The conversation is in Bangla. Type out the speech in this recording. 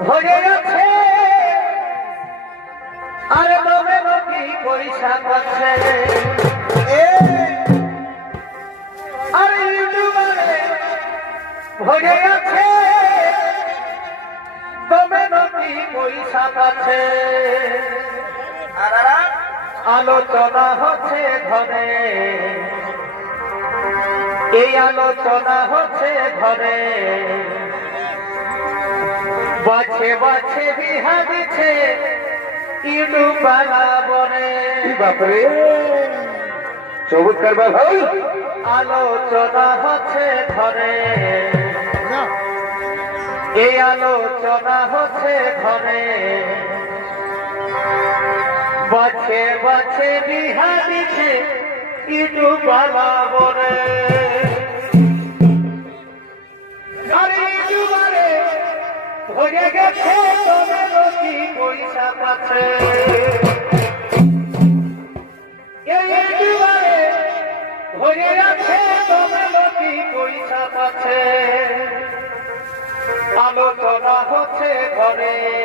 হয়ে আছে আরে তবে কি পয়সা করছে। আরে ইউটিউবারে হয়ে আছে তবে কি পয়সা পাচ্ছে আলোচনা হচ্ছে ঘরে। এই আলোচনা হচ্ছে ঘরে। বাছে বাছে বিহা দিচ্ছে ইডু পালা বনে। বাপরে? সবুজ কারবার ভাই আলোচনা হচ্ছে ঘরে এই আলোচনা হচ্ছে ঘরে বাছে বাছে বিহা দিচ্ছে ইডু পালা বনে। হয়ে গেছে কি পয়সা পাচ্ছে হয়ে আছে তবে পয়সা পাচ্ছে আলোচনা হচ্ছে ঘরে।